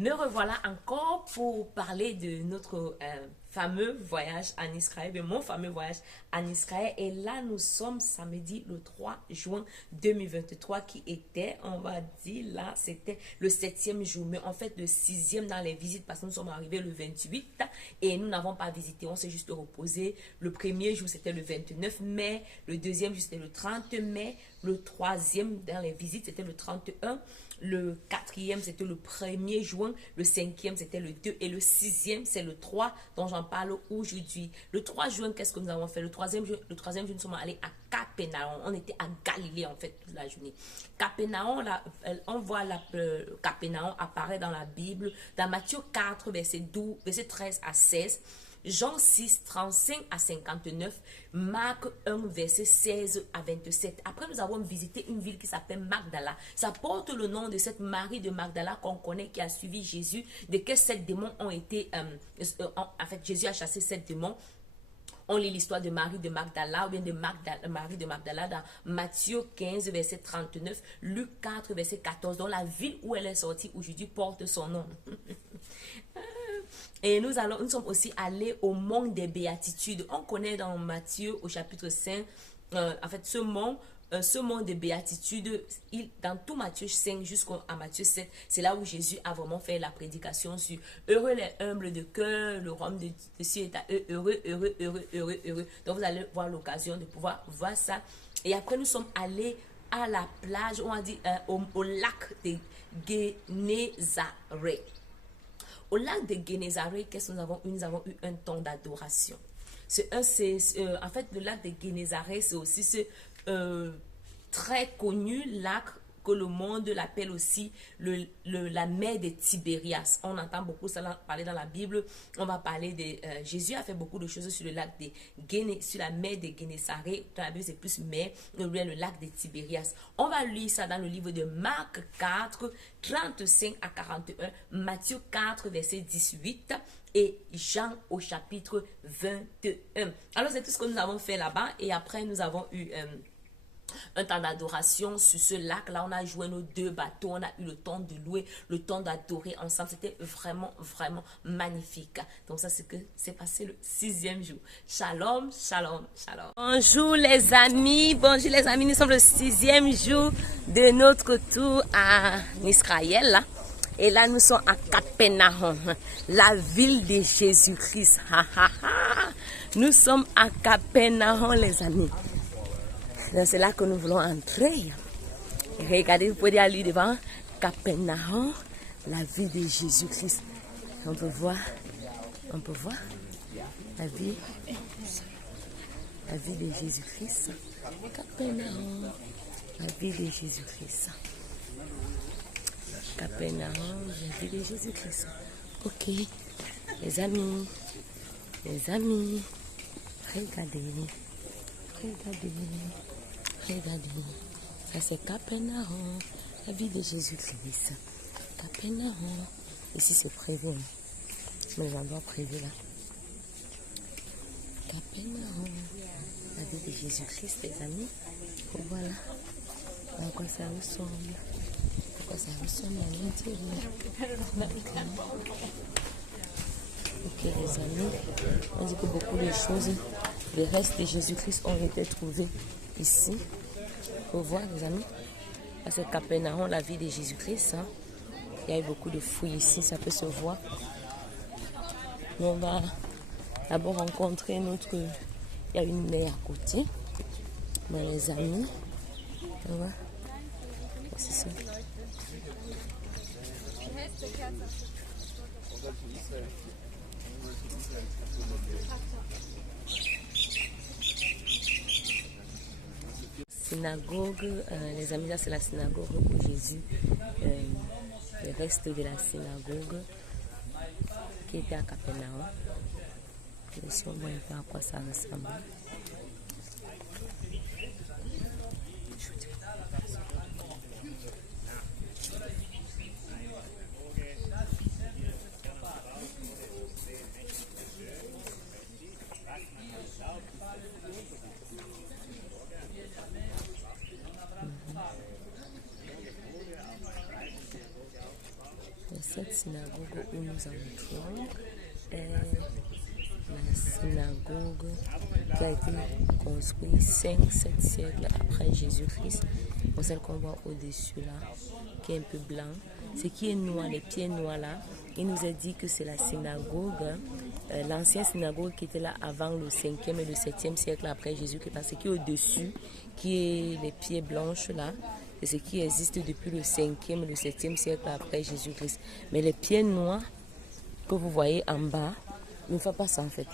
Me revoilà encore pour parler de notre fameux voyage en Israël, de mon fameux voyage en Israël. Et là, nous sommes samedi le 3 juin 2023 qui était, on va dire, là, c'était le 7e jour. Mais en fait, le 6e dans les visites parce que nous sommes arrivés le 28 et nous n'avons pas visité, on s'est juste reposé. Le premier jour, c'était le 29 mai. Le deuxième jour, c'était le 30 mai. Le troisième dans les visites, c'était le 31. Le quatrième, c'était le 1er juin. Le cinquième, c'était le 2. Et le sixième, c'est le 3 dont j'en parle aujourd'hui. Le 3 juin, qu'est-ce que nous avons fait? Le troisième jour, nous sommes allés à Capernaum. On était à Galilée, en fait, toute la journée. Capernaum, on voit Capernaum apparaître dans la Bible, dans Matthieu 4, verset 13 à 16. Jean 6, 35 à 59, Marc 1, verset 16 à 27. Après, nous avons visité une ville qui s'appelle Magdala. Ça porte le nom de cette Marie de Magdala qu'on connaît, qui a suivi Jésus, de que 7 démons ont été... en fait, Jésus a chassé 7 démons. On lit l'histoire de Marie de Magdala ou bien de Marie de Magdala dans Matthieu 15, verset 39, Luc 4, verset 14. Donc la ville où elle est sortie aujourd'hui porte son nom. Et nous sommes aussi allés au mont des béatitudes. On connaît dans Matthieu au chapitre 5, en fait ce mont des béatitudes, dans tout Matthieu 5 jusqu'à Matthieu 7, c'est là où Jésus a vraiment fait la prédication sur heureux les humbles de cœur, le royaume de cieux est à eux, heureux, heureux, heureux, heureux, heureux. Donc vous allez voir l'occasion de pouvoir voir ça. Et après nous sommes allés à la plage, on a dit au lac de Guénézareth. Au lac de Guénézareth, qu'est-ce que nous avons eu? Nous avons eu un temps d'adoration. En fait, le lac de Guénézareth, c'est aussi ce très connu lac que le monde l'appelle aussi la mer de Tibérias. On entend beaucoup ça parler dans la Bible. On va parler de... Jésus a fait beaucoup de choses sur le lac de sur la mer de Guénézareth. Dans la Bible, c'est plus mer, le lac de Tibérias. On va lire ça dans le livre de Marc 4, 35 à 41, Matthieu 4, verset 18 et Jean au chapitre 21. Alors, c'est tout ce que nous avons fait là-bas. Et après, nous avons eu... un temps d'adoration sur ce lac là. On a joué nos 2 bateaux, on a eu le temps de louer, le temps d'adorer ensemble. C'était vraiment magnifique. Donc ça, c'est que c'est passé le 6e jour. Shalom, shalom, shalom. Bonjour les amis, nous sommes le 6e jour de notre tour à Israël là. Et là, nous sommes à Capernaum, la ville de Jésus-Christ. Nous sommes à Capernaum, les amis. C'est là que nous voulons entrer. Et regardez, vous pouvez aller devant Capernaum, la ville de Jésus-Christ. On peut voir la ville de Jésus-Christ. Capernaum, la ville de Jésus-Christ. Capernaum, la ville de Jésus-Christ. Ok, les amis, regardez. Regardez, ça c'est Capernaum, la ville de Jésus-Christ. Capernaum, ici c'est prévu, mais les endroits prévus là. Capernaum, la ville de Jésus-Christ, les amis. Voilà à quoi ça ressemble. À l'intérieur. Ok les amis, on dit que beaucoup de choses, les restes de Jésus-Christ ont été trouvés ici. Vous voyez les amis, c'est Capernaum, la vie de Jésus-Christ. Hein. Il y a eu beaucoup de fouilles ici, ça peut se voir. Mais on va d'abord rencontrer notre... Il y a une mer à côté. Mais les amis, voilà. C'est ça. Synagogue, les amis, là c'est la synagogue où Jésus, le reste de la synagogue qui était à Capernaum. Si on voit un peu à quoi ça ressemble. Cette synagogue où nous entrons est la synagogue qui a été construite 5-7 siècles après Jésus-Christ. Pour celle qu'on voit au-dessus là, qui est un peu blanc. Ce qui est noir, les pieds noirs là, il nous a dit que c'est la synagogue, l'ancienne synagogue qui était là avant le 5e et le 7e siècle après Jésus-Christ. Parce qui est au-dessus, qui est les pieds blanches là, c'est ce qui existe depuis le 5e et le 7e siècle après Jésus-Christ. Mais les pieds noirs que vous voyez en bas, ne font pas ça en fait.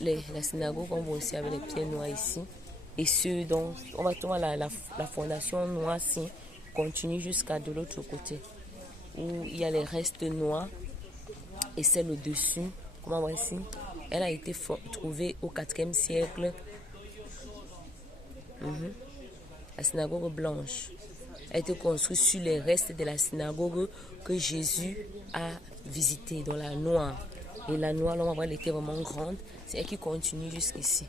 La synagogue, on voit aussi avec les pieds noirs ici. Et ceux dont on va trouver la fondation noire ici continue jusqu'à de l'autre côté où il y a les restes noirs et celle au-dessus, comment on voit ici, elle a été trouvée au 4e siècle. La synagogue blanche a été construite sur les restes de la synagogue que Jésus a visitée, dans la noire. Et la noire, là, on va voir, elle était vraiment grande. C'est elle qui continue jusqu'ici.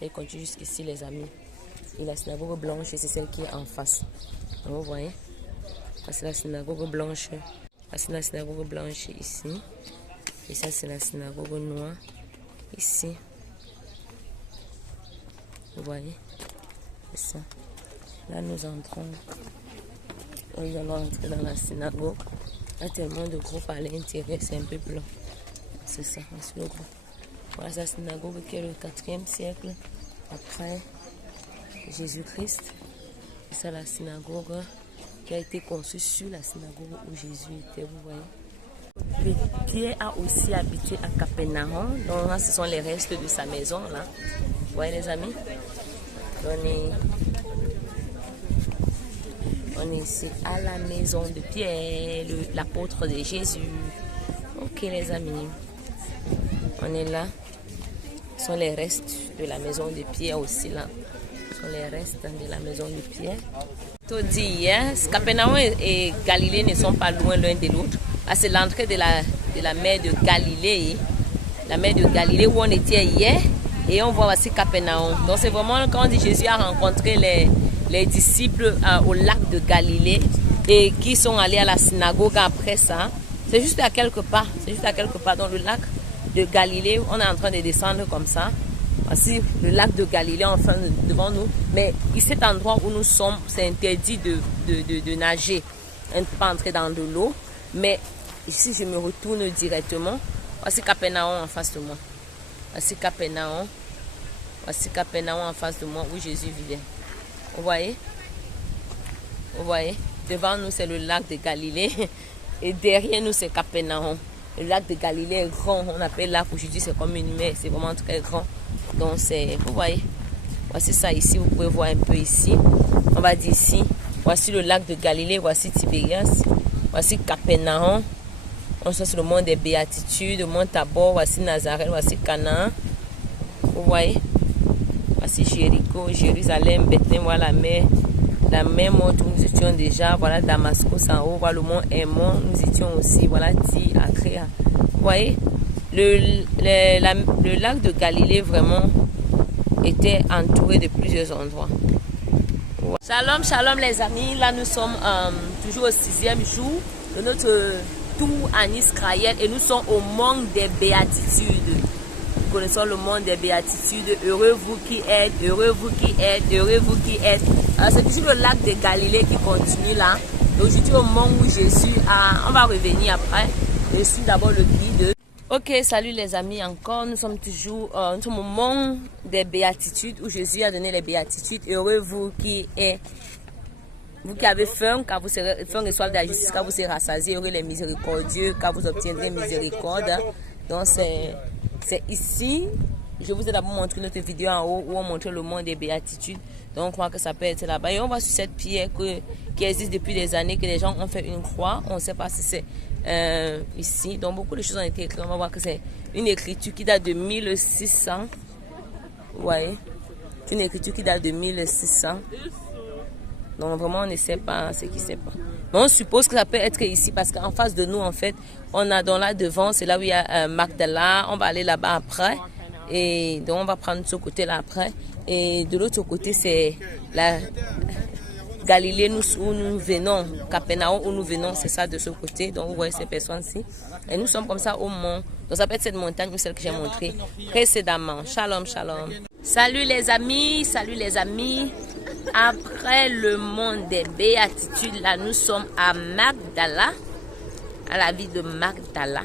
Elle continue jusqu'ici, les amis. Et la synagogue blanche, c'est celle qui est en face. Donc, vous voyez, c'est la synagogue blanche. C'est la synagogue blanche ici. Et ça, c'est la synagogue noire ici. Vous voyez, c'est ça. Là, nous entrons. Nous allons entrer dans la synagogue. Il y a tellement de groupes à l'intérieur, c'est un peu blanc. C'est ça, c'est le groupe. Voilà la synagogue qui est le 4e siècle après Jésus-Christ. C'est la synagogue qui a été construite sur la synagogue où Jésus était, vous voyez. Pierre a aussi habité à Capernaum. Donc là, ce sont les restes de sa maison, là. Vous voyez les amis? On est ici à la maison de Pierre, l'apôtre de Jésus. Ok les amis. On est là. Ce sont les restes de la maison de Pierre aussi là. Ce sont les restes de la maison de Pierre. Tout dit, hein? Capernaum et Galilée ne sont pas loin l'un de l'autre. C'est l'entrée de la mer de Galilée. La mer de Galilée où on était hier. Et on voit aussi Capernaum. Donc c'est vraiment quand Jésus a rencontré les disciples au lac de Galilée et qui sont allés à la synagogue après ça. C'est juste à quelque part. C'est juste à quelque part dans le lac de Galilée. On est en train de descendre comme ça. Voici le lac de Galilée enfin devant nous. Mais ici, cet endroit où nous sommes, c'est interdit de nager. On ne peut pas entrer dans de l'eau. Mais ici, je me retourne directement. Voici Capernaum en face de moi. Voici Capernaum. Voici Capernaum en face de moi où Jésus vivait. Vous voyez? Vous voyez? Devant nous, c'est le lac de Galilée. Et derrière nous, c'est Capernaum. Le lac de Galilée est grand. On appelle lac aujourd'hui, c'est comme une mer. C'est vraiment très grand. Donc, c'est, vous voyez? Voici ça ici. Vous pouvez voir un peu ici. On va dire ici. Voici le lac de Galilée. Voici Tibérias. Voici Capernaum. On est sur le mont des Béatitudes, le mont Tabor. Voici Nazareth. Voici Canaan. Vous voyez? Voici Jéricho, Jérusalem, Bethléem. Voilà la mer morte où nous étions déjà. Voilà Damascus en haut. Voilà le mont Hermon. Nous étions aussi. Voilà Tyr, Acréa. Vous voyez? Le lac de Galilée vraiment était entouré de plusieurs endroits. Ouais. Shalom, shalom les amis. Là nous sommes toujours au 6e jour de notre tour en Israël et nous sommes au mont des Béatitudes. Nous connaissons le mont des Béatitudes. Heureux vous qui êtes, heureux vous qui êtes, heureux vous qui êtes. C'est toujours le lac de Galilée qui continue là. Aujourd'hui au mont où Jésus a... On va revenir après. Je suis d'abord le guide. Ok, salut les amis encore. Nous sommes toujours au mont des Béatitudes où Jésus a donné les Béatitudes. Heureux vous qui êtes. Vous qui avez faim, car vous serez faim et soif de la justice, car vous serez rassasiés. Heureux les miséricordieux, car vous obtiendrez miséricorde. Donc c'est ici. Je vous ai d'abord montré notre vidéo en haut où on montrait le mont des Béatitudes. Donc on croit que ça peut être là-bas. Et on voit sur cette pierre qui existe depuis des années, que les gens ont fait une croix. On ne sait pas si c'est ici. Donc beaucoup de choses ont été écrites. On va voir que c'est une écriture qui date de 1600. Vous voyez? Une écriture qui date de 1600. Donc vraiment on ne sait pas ce qui se passe. Mais on suppose que ça peut être ici parce qu'en face de nous en fait, on a dans là devant, c'est là où il y a Magdala. On va aller là-bas après. Et donc on va prendre ce côté là après. Et de l'autre côté c'est la... Galilée, où nous venons, Capernaum, où nous venons, c'est ça de ce côté. Donc, vous voyez ces personnes-ci. Et nous sommes comme ça au mont. Donc, ça peut être cette montagne ou celle que j'ai montrée précédemment. Shalom, shalom. Salut les amis, salut les amis. Après le mont des béatitudes, là, nous sommes à Magdala, à la ville de Magdala.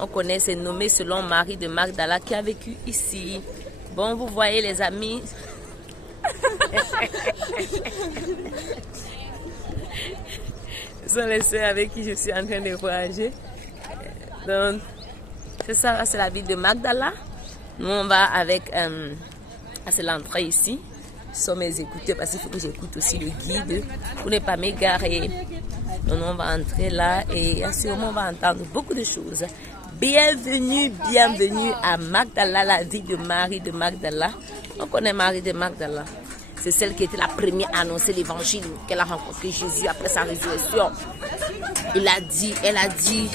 On connaît, c'est nommé selon Marie de Magdala qui a vécu ici. Bon, vous voyez les amis. Ce sont les soeurs avec qui je suis en train de voyager. Donc, c'est ça, c'est la ville de Magdala. Nous, on va avec... c'est l'entrée ici. Ce sont mes écouteurs parce qu'il faut que j'écoute aussi le guide pour ne pas m'égarer. Donc, on va entrer là et à ce moment, on va entendre beaucoup de choses. Bienvenue, bienvenue à Magdala, la ville de Marie de Magdala. On connaît Marie de Magdala. C'est celle qui était la première à annoncer l'évangile, qu'elle a rencontré Jésus après sa résurrection. Elle a dit,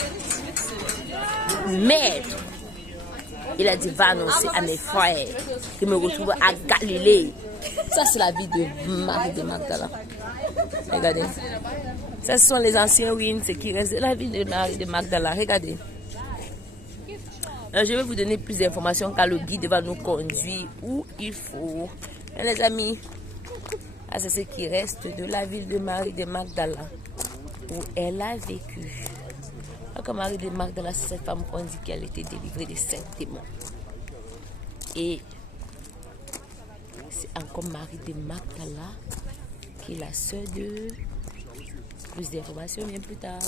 Maître, il a dit, va annoncer à mes frères qui me retrouvent à Galilée. Ça, c'est la vie de Marie de Magdala. Regardez. Ce sont les anciens ruines, ce qui reste de la vie de Marie de Magdala. Regardez. Alors, je vais vous donner plus d'informations car le guide va nous conduire où il faut. Et les amis, c'est ce qui reste de la ville de Marie de Magdala où elle a vécu. Comme Marie de Magdala, c'est cette femme qu'on dit qu'elle était délivrée de 7 démons. Et c'est encore Marie de Magdala qui est la sœur de... Plus d'informations bien plus tard.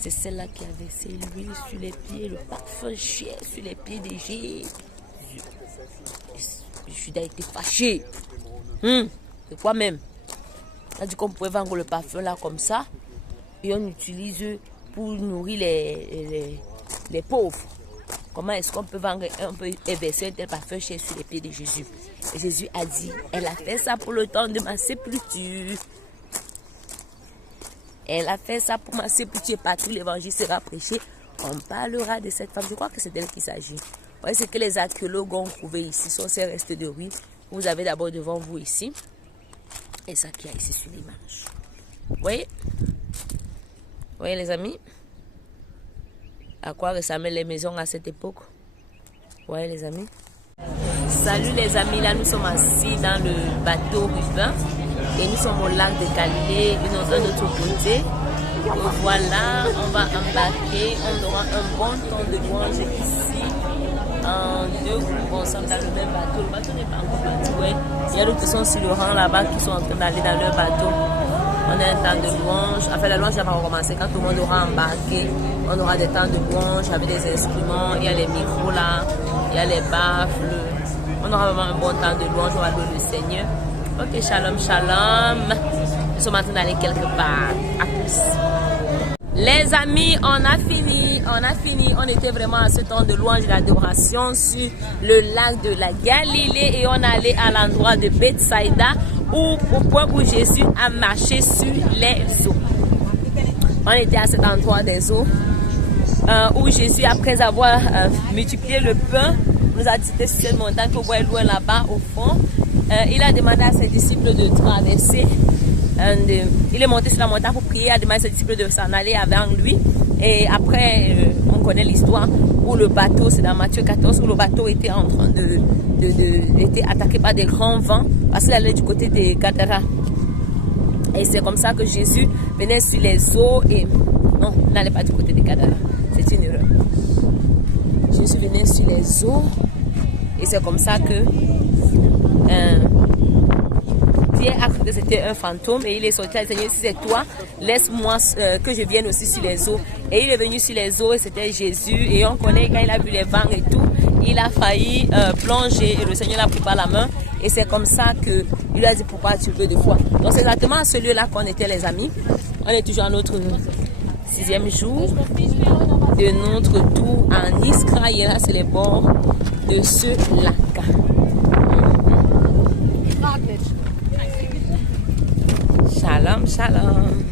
C'est celle-là qui avait versé l'huile sur les pieds, le parfum cher sur les pieds de Jésus. Judas a été fâché. C'est quoi même? On a dit qu'on pouvait vendre le parfum là comme ça et on utilise pour nourrir les pauvres. Comment est-ce qu'on peut vendre un peu et verser un tel parfum cher sur les pieds de Jésus? Et Jésus a dit, elle a fait ça pour le temps de ma sépulture. Elle a fait ça pour ma sépulture. Partout l'évangile sera prêché. On parlera de cette femme. Je crois que c'est d'elle qu'il s'agit. Vous voyez ce que les archéologues ont trouvé ici. Ce sont ces restes de ruines. Vous avez d'abord devant vous ici. Et ça qui a ici sur l'image. Vous voyez? Vous voyez les amis? À quoi ressemblaient les maisons à cette époque? Vous voyez les amis? Salut les amis, là nous sommes assis dans le bateau Rubin. Et nous sommes au lac de Galilée, d'un autre côté. Et voilà, on va embarquer. On aura un bon temps de louange ici. En deux groupes ensemble dans le même bateau. Le bateau n'est pas encore parti. Ouais. Il y a d'autres qui sont sur le rang là-bas qui sont en train d'aller dans leur bateau. On a un temps de louange. Enfin, la louange va recommencer. Quand tout le monde aura embarqué, on aura des temps de louange avec des instruments. Il y a les micros là, il y a les baffles. On aura vraiment un bon temps de louange. On va louer le Seigneur. Ok, shalom, shalom. Nous sommes en train d'aller quelque part. À plus. Les amis, on a fini. On était vraiment à ce temps de louange et d'adoration sur le lac de la Galilée. Et on allait à l'endroit de Bethsaïda, au point où Jésus a marché sur les eaux. On était à cet endroit des eaux, où Jésus, après avoir multiplié le pain, nous a dit sur cette montagne que vous voyez loin là-bas au fond. Il a demandé à ses disciples de traverser. Il est monté sur la montagne pour prier, a demandé à ses disciples de s'en aller avec lui. Et après, on connaît l'histoire où le bateau, c'est dans Matthieu 14, où le bateau était en train était attaqué par des grands vents parce qu'il allait du côté des Gadara. Et c'est comme ça que Jésus venait sur les eaux et... Non, il n'allait pas du côté des Gadara. C'est une erreur. Jésus venait sur les eaux et c'est comme ça que Pierre a cru que c'était un fantôme et il est sorti à dire, Seigneur, si c'est toi, laisse-moi que je vienne aussi sur les eaux. Et il est venu sur les eaux et c'était Jésus. Et on connaît quand il a vu les vents et tout, il a failli plonger et le Seigneur l'a pris par la main. Et c'est comme ça qu'il lui a dit, pourquoi tu veux deux fois? Donc c'est exactement à ce lieu-là qu'on était les amis. On est toujours à notre 6e jour de notre tour en Israël. C'est les bords de ce lac. Shalom, shalom.